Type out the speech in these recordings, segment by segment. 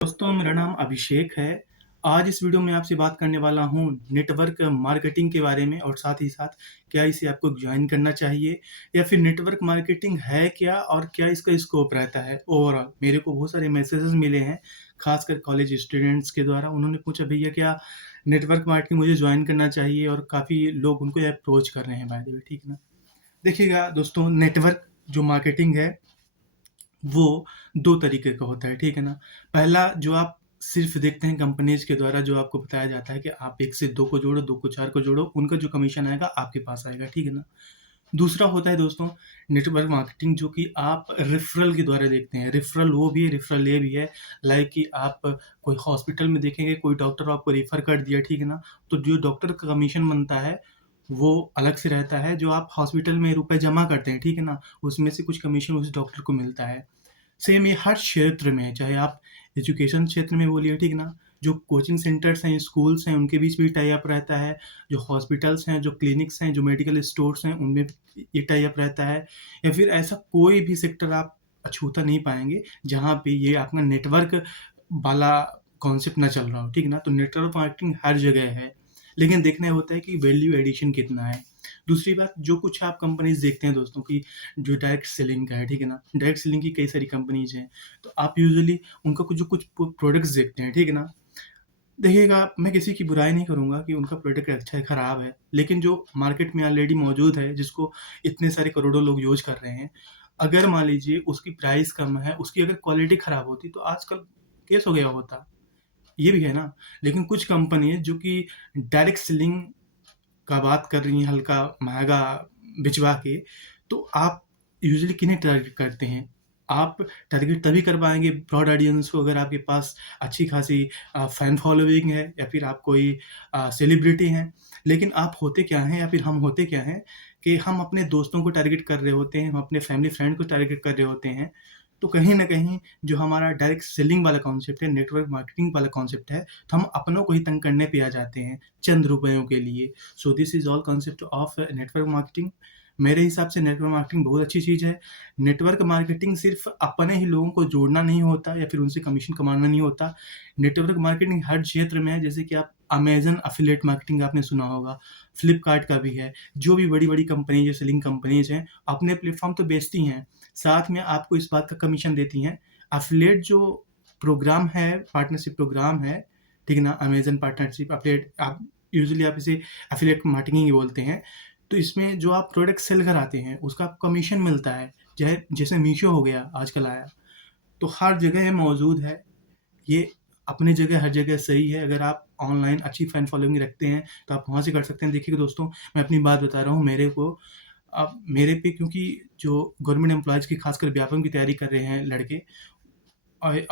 दोस्तों, मेरा नाम अभिषेक है। आज इस वीडियो में आपसे बात करने वाला हूँ नेटवर्क मार्केटिंग के बारे में और साथ ही साथ क्या इसे आपको जॉइन करना चाहिए या फिर नेटवर्क मार्केटिंग है क्या और क्या इसका स्कोप रहता है ओवरऑल। मेरे को बहुत सारे मैसेजेस मिले हैं, खासकर कॉलेज स्टूडेंट्स के द्वारा। उन्होंने पूछा, भैया क्या नेटवर्क मार्केटिंग मुझे जॉइन करना चाहिए, और काफ़ी लोग उनको अप्रोच कर रहे हैं बाय द वे, ठीक है ना। देखिएगा दोस्तों, नेटवर्क जो मार्केटिंग है वो 2 तरीके का होता है, ठीक है ना? पहला जो आप सिर्फ़ देखते हैं कंपनीज़ के द्वारा, जो आपको बताया जाता है कि आप 1 से 2 को जोड़ो, 2 को 4 को जोड़ो, उनका जो कमीशन आएगा आपके पास आएगा, ठीक है ना? दूसरा होता है दोस्तों नेटवर्क मार्केटिंग, जो कि आप रेफ़रल के द्वारा देखते हैं। रेफ़रल वो भी है, रेफ़रल ये भी है, लाइक कि आप कोई हॉस्पिटल में देखेंगे, कोई डॉक्टर आपको रेफ़र कर दिया, ठीक है ना? तो जो डॉक्टर का कमीशन बनता है, वो अलग से रहता है। जो आप हॉस्पिटल में रुपए जमा करते हैं, ठीक है ना? उसमें से कुछ कमीशन उस डॉक्टर को मिलता है। सेम ये हर क्षेत्र में है, चाहे आप एजुकेशन क्षेत्र में बोलिए, ठीक ना? जो कोचिंग सेंटर्स हैं, स्कूल्स हैं, उनके बीच भी टाई अप रहता है। जो हॉस्पिटल्स हैं, जो क्लिनिक्स हैं, जो मेडिकल स्टोर्स हैं, उनमें ये टाई अप रहता है। या फिर ऐसा कोई भी सेक्टर आप अछूता नहीं पाएँगे, जहाँ पे ये अपना नेटवर्क वाला कॉन्सेप्ट ना चल रहा हो, ठीक है ना? तो नेटवर्क मार्केटिंग हर जगह है, लेकिन देखना ये होता है कि वैल्यू एडिशन कितना है। दूसरी बात, जो कुछ आप कंपनीज़ देखते हैं दोस्तों कि जो डायरेक्ट सेलिंग का है, ठीक है ना? डायरेक्ट सेलिंग की कई सारी कंपनीज़ हैं, तो आप यूजुअली उनका कुछ जो कुछ प्रोडक्ट्स देखते हैं, ठीक है ना? देखिएगा, मैं किसी की बुराई नहीं करूँगा कि उनका प्रोडक्ट अच्छा है, खराब है, लेकिन जो मार्केट में ऑलरेडी मौजूद है, जिसको इतने सारे करोड़ों लोग यूज़ कर रहे हैं, अगर मान लीजिए उसकी प्राइस कम है, उसकी अगर क्वालिटी खराब होती, तो आजकल केस हो गया होता। ये भी है ना? लेकिन कुछ कंपनी है जो कि डायरेक्ट सेलिंग का बात कर रही हैं, हल्का महँगा भिजवा के, तो आप यूजुअली किन्हें टारगेट करते हैं? आप टारगेट तभी कर पाएँगे ब्रॉड ऑडियंस को, अगर आपके पास अच्छी खासी फैन फॉलोइंग है या फिर आप कोई सेलिब्रिटी हैं। लेकिन आप होते क्या हैं, या फिर हम होते क्या हैं कि हम अपने दोस्तों को टारगेट कर रहे होते हैं, हम अपने फैमिली फ्रेंड को टारगेट कर रहे होते हैं। तो कहीं न कहीं जो हमारा डायरेक्ट सेलिंग वाला कॉन्सेप्ट है, नेटवर्क मार्केटिंग वाला कॉन्सेप्ट है, तो हम अपनों को ही तंग करने पे आ जाते हैं, चंद रुपयों के लिए। So this is all concept of network marketing. मेरे हिसाब से नेटवर्क मार्केटिंग बहुत अच्छी चीज़ है। नेटवर्क मार्केटिंग सिर्फ़ अपने ही लोगों को जोड़ना नहीं होता या फिर उनसे कमीशन कमाना नहीं होता। नेटवर्क मार्केटिंग हर क्षेत्र में है, जैसे कि आप अमेज़न एफ़िलिएट मार्केटिंग आपने सुना होगा, फ्लिपकार्ट का भी है। जो भी बड़ी-बड़ी कंपनी, जो सेलिंग कंपनीज़ हैं, अपने प्लेटफ़ॉर्म तो बेचती हैं, साथ में आपको इस बात का कमीशन देती हैं। एफ़िलिएट जो प्रोग्राम है, पार्टनरशिप प्रोग्राम है, ठीक है ना? अमेज़न पार्टनरशिप एफ़िलिएट, आप यूजुअली आप इसे एफ़िलिएट मार्केटिंग ही बोलते हैं। तो इसमें जो आप प्रोडक्ट सेल कराते हैं, उसका आपको कमीशन मिलता है। चाहे जैसे मीशो हो गया, आजकल आया, तो हर जगह ये मौजूद है। ये अपनी जगह हर जगह सही है। अगर आप ऑनलाइन अच्छी फैन फॉलोइंग रखते हैं, तो आप वहाँ से कर सकते हैं। देखिए दोस्तों, मैं अपनी बात बता रहा हूँ, मेरे को अब मेरे पे, क्योंकि जो गवर्नमेंट एम्प्लॉइज़ की खासकर व्यापम की तैयारी कर रहे हैं लड़के,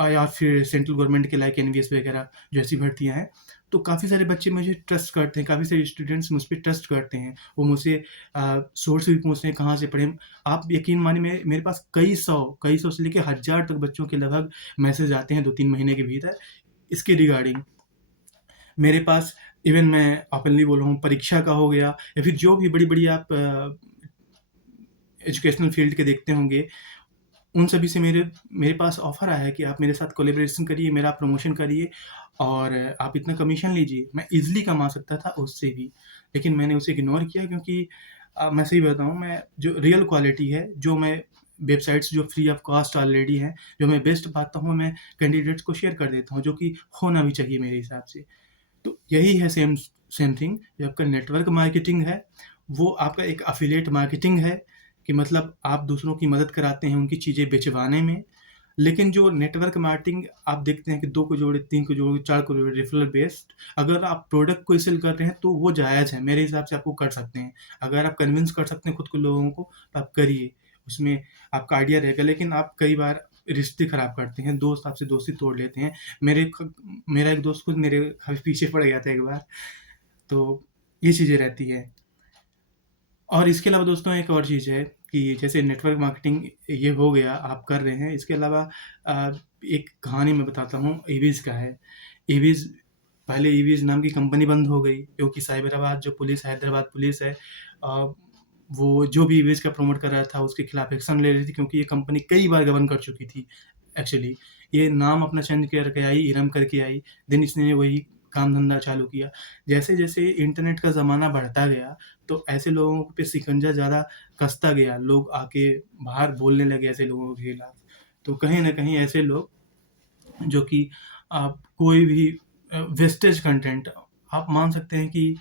या फिर सेंट्रल गवर्नमेंट के लाइक एनवीएस वगैरह जो ऐसी भर्तियाँ हैं, तो काफ़ी सारे बच्चे मुझे ट्रस्ट करते हैं, काफ़ी सारे स्टूडेंट्स मुझ पे ट्रस्ट करते हैं। वो मुझसे सोर्स भी पूछते हैं कहाँ से पढ़े। आप यकीन मानिए, मेरे पास कई सौ से लेके हज़ार तक बच्चों के लगभग मैसेज आते हैं 2-3 महीने के भीतर इसके रिगार्डिंग। मेरे पास इवन मैं ओपनली बोल रहा हूँ, परीक्षा का हो गया या फिर जो भी बड़ी-बड़ी आप एजुकेशनल फील्ड के देखते होंगे, उन सभी से मेरे मेरे पास ऑफ़र आया है कि आप मेरे साथ कोलैबोरेशन करिए, मेरा प्रमोशन करिए और आप इतना कमीशन लीजिए। मैं ईज़िली कमा सकता था उससे भी, लेकिन मैंने उसे इग्नोर किया, क्योंकि मैं सही बताऊँ, मैं जो रियल क्वालिटी है, जो मैं वेबसाइट्स जो फ्री ऑफ कॉस्ट ऑलरेडी हैं, जो मैं बेस्ट पाता हूँ, मैं कैंडिडेट्स को शेयर कर देता हूँ, जो कि होना भी चाहिए मेरे हिसाब से। तो यही है सेम सेम थिंग, जो आपका नेटवर्क मार्केटिंग है, वो आपका एक एफ़िलिएट मार्केटिंग है, कि मतलब आप दूसरों की मदद कराते हैं उनकी चीज़ें बेचवाने में। लेकिन जो नेटवर्क मार्केटिंग आप देखते हैं कि 2 को जोड़े, 3 को जोड़े, 4 को जोड़े, रेफरल बेस्ड, अगर आप प्रोडक्ट को सेल कर रहे हैं, तो वो जायज़ है। मेरे हिसाब से आपको कर सकते हैं। अगर आप कन्विंस कर सकते हैं खुद को लोगों को, तो आप करिए। उसमें आपका आइडिया रहेगा, लेकिन आप कई बार रिश्ते खराब करते हैं, दोस्त आपसे दोस्ती तोड़ लेते हैं। मेरा एक दोस्त खुद मेरे काफ़ी पीछे पड़ गया था एक बार, तो ये चीज़ें रहती है। और इसके अलावा दोस्तों एक और चीज़ है कि जैसे नेटवर्क मार्केटिंग ये हो गया, आप कर रहे हैं, इसके अलावा अ, एक कहानी मैं बताता हूँ, ईवीज़ का है। ईवीज़ पहले ईवीज़ नाम की कंपनी बंद हो गई, क्योंकि साइबराबाद जो पुलिस है, हैदराबाद पुलिस है, वो जो भी ईवीज़ का प्रमोट कर रहा था उसके खिलाफ एक्शन ले रही थी, क्योंकि ये कंपनी कई बार गबन कर चुकी थी एक्चुअली। ये नाम अपना चेंज करके आई, इरम करके आई, देन इसने वही काम धंधा चालू किया। जैसे जैसे इंटरनेट का ज़माना बढ़ता गया तो ऐसे लोगों पे शिकंजा ज़्यादा कसता गया, लोग आके बाहर बोलने लगे ऐसे लोगों के खिलाफ। तो कहीं ना कहीं ऐसे लोग जो कि आप कोई भी वेस्टेज कंटेंट आप मान सकते हैं कि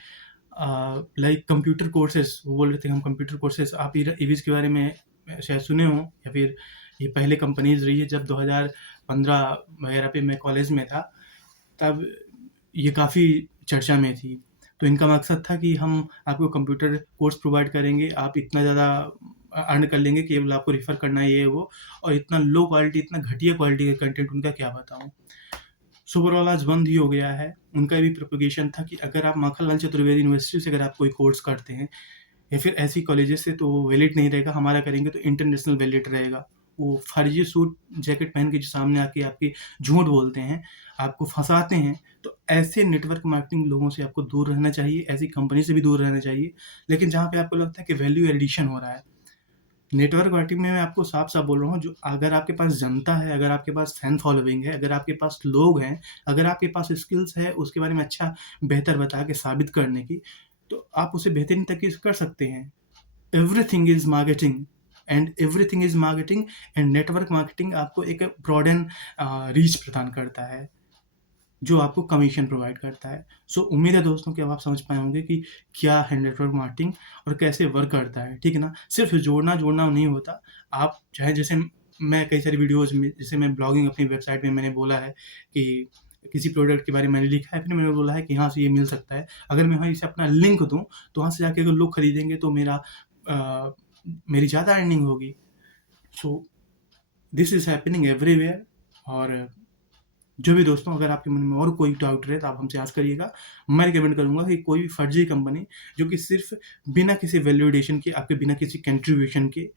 लाइक कंप्यूटर कोर्सेज, वो बोल रहे थे हम कंप्यूटर कोर्सेज, आप ईवीज के बारे में शायद सुने हो, या फिर ये पहले कंपनीज रही है। जब 2015 वगैरह पे मैं कॉलेज में था तब ये काफ़ी चर्चा में थी। तो इनका मकसद था कि हम आपको कंप्यूटर कोर्स प्रोवाइड करेंगे, आप इतना ज़्यादा अर्न कर लेंगे, केवल आपको रेफ़र करना है ये वो, और इतना लो क्वालिटी, इतना घटिया क्वालिटी का कंटेंट उनका क्या बताऊँ। सो ओवरऑल आज बंद ही हो गया है। उनका भी प्रोपेगेशन था कि अगर आप माखनलाल चतुर्वेदी यूनिवर्सिटी से अगर आप कोई कोर्स करते हैं या फिर ऐसी कॉलेजेस से, तो वो वैलिड नहीं रहेगा, हमारा करेंगे तो इंटरनेशनल वैलिड रहेगा। वो फर्जी सूट जैकेट पहन के जो सामने आके आपके झूठ बोलते हैं, आपको फंसाते हैं, तो ऐसे नेटवर्क मार्केटिंग लोगों से आपको दूर रहना चाहिए, ऐसी कंपनी से भी दूर रहना चाहिए। लेकिन जहाँ पे आपको लगता है कि वैल्यू एडिशन हो रहा है, नेटवर्क मार्केटिंग में मैं आपको साफ-साफ बोल रहा हूँ, जो अगर आपके पास जनता है, अगर आपके पास फैन फॉलोइंग है, अगर आपके पास लोग हैं, अगर आपके पास स्किल्स है उसके बारे में अच्छा बेहतर बता के साबित करने की, तो आप उसे बेहतरीन तरीके से कर सकते हैं। Everything is marketing, and network marketing आपको एक ब्रॉड एंड रीच प्रदान करता है, जो आपको कमीशन प्रोवाइड करता है। सो उम्मीद है दोस्तों कि अब आप समझ पाए होंगे कि क्या है नेटवर्क मार्केटिंग और कैसे वर्क करता है, ठीक है ना? सिर्फ़ जोड़ना नहीं होता, आप चाहे जैसे मैं कई सारी वीडियोज़ में, जैसे मैं ब्लॉगिंग अपनी वेबसाइट में मैंने बोला है कि किसी प्रोडक्ट के बारे में मैंने लिखा है, फिर मैंने बोला है कि यहाँ से ये मिल सकता है। अगर मैं वहीं से अपना लिंक दूँ, तो वहाँ से जाके अगर लोग खरीदेंगे तो मेरी ज़्यादा अर्निंग होगी। So this is happening everywhere. और जो भी दोस्तों, अगर आपके मन में और कोई डाउट रहे तो आप हमसे आस्क करिएगा। मैं रिकमेंड करूँगा कि कोई भी फर्जी कंपनी जो कि सिर्फ़ बिना किसी वैलिडेशन के, आपके बिना किसी कंट्रीब्यूशन के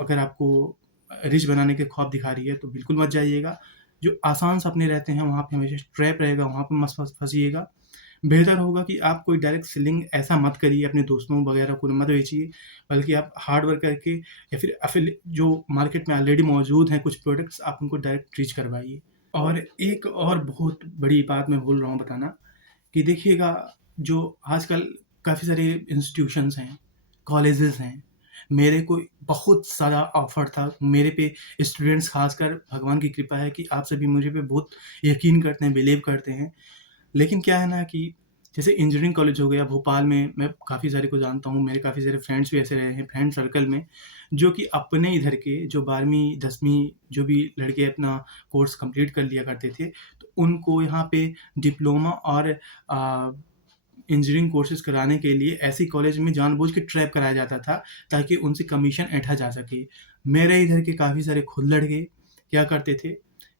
अगर आपको रिच बनाने के ख्वाब दिखा रही है, तो बिल्कुल मत जाइएगा। जो आसान सपने रहते हैं वहाँ पे हमेशा ट्रैप रहेगा, वहाँ पे मत फँसिएगा। बेहतर होगा कि आप कोई डायरेक्ट सेलिंग ऐसा मत करिए, अपने दोस्तों वगैरह को मत बेचिए, बल्कि आप हार्ड वर्क करके या फिर जो मार्केट में ऑलरेडी मौजूद हैं कुछ प्रोडक्ट्स, आप उनको डायरेक्ट रीच करवाइए। और एक और बहुत बड़ी बात मैं भूल रहा हूँ बताना, कि देखिएगा, जो आजकल काफ़ी सारे इंस्टीट्यूशंस हैं, कॉलेजेस हैं, मेरे को बहुत सारा ऑफ़र था, मेरे पे स्टूडेंट्स, ख़ासकर भगवान की कृपा है कि आप सभी मुझे पे बहुत यकीन करते हैं, बिलीव करते हैं। लेकिन क्या है ना कि जैसे इंजीनियरिंग कॉलेज हो गया भोपाल में, मैं काफ़ी सारे को जानता हूँ, मेरे काफ़ी सारे फ्रेंड्स भी ऐसे रहे हैं फ्रेंड सर्कल में, जो कि अपने इधर के जो 12वीं 10वीं जो भी लड़के अपना कोर्स कंप्लीट कर लिया करते थे, तो उनको यहाँ पे डिप्लोमा और इंजीनियरिंग कोर्सेज़ कराने के लिए ऐसी कॉलेज में जानबूझ के ट्रैप कराया जाता था, ताकि उनसे कमीशन ऐंठा जा सके। मेरे इधर के काफ़ी सारे खुद लड़के क्या करते थे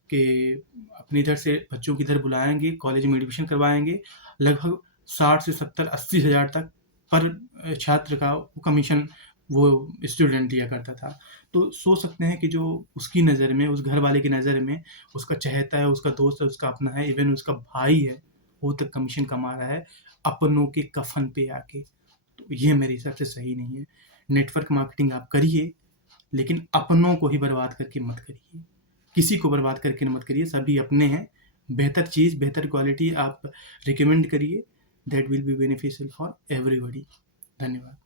कि अपने इधर से बच्चों को इधर बुलाएँगे, कॉलेज में एडमिशन करवाएँगे, लगभग 60 से 70 80 हज़ार तक पर छात्र का वो कमीशन वो स्टूडेंट दिया करता था। तो सोच सकते हैं कि जो उसकी नज़र में, उस घर वाले की नज़र में, उसका चहेता है, उसका दोस्त है, उसका अपना है, इवन उसका भाई है, वो तक कमीशन कमा रहा है अपनों के कफ़न पे आके। तो ये मेरे हिसाब से सही नहीं है। नेटवर्क मार्केटिंग आप करिए, लेकिन अपनों को ही बर्बाद करके मत करिए। किसी को बर्बाद करके मत करिए, सभी अपने हैं। बेहतर चीज़, बेहतर क्वालिटी आप रिकमेंड करिए, that will be beneficial for everybody. धन्यवाद।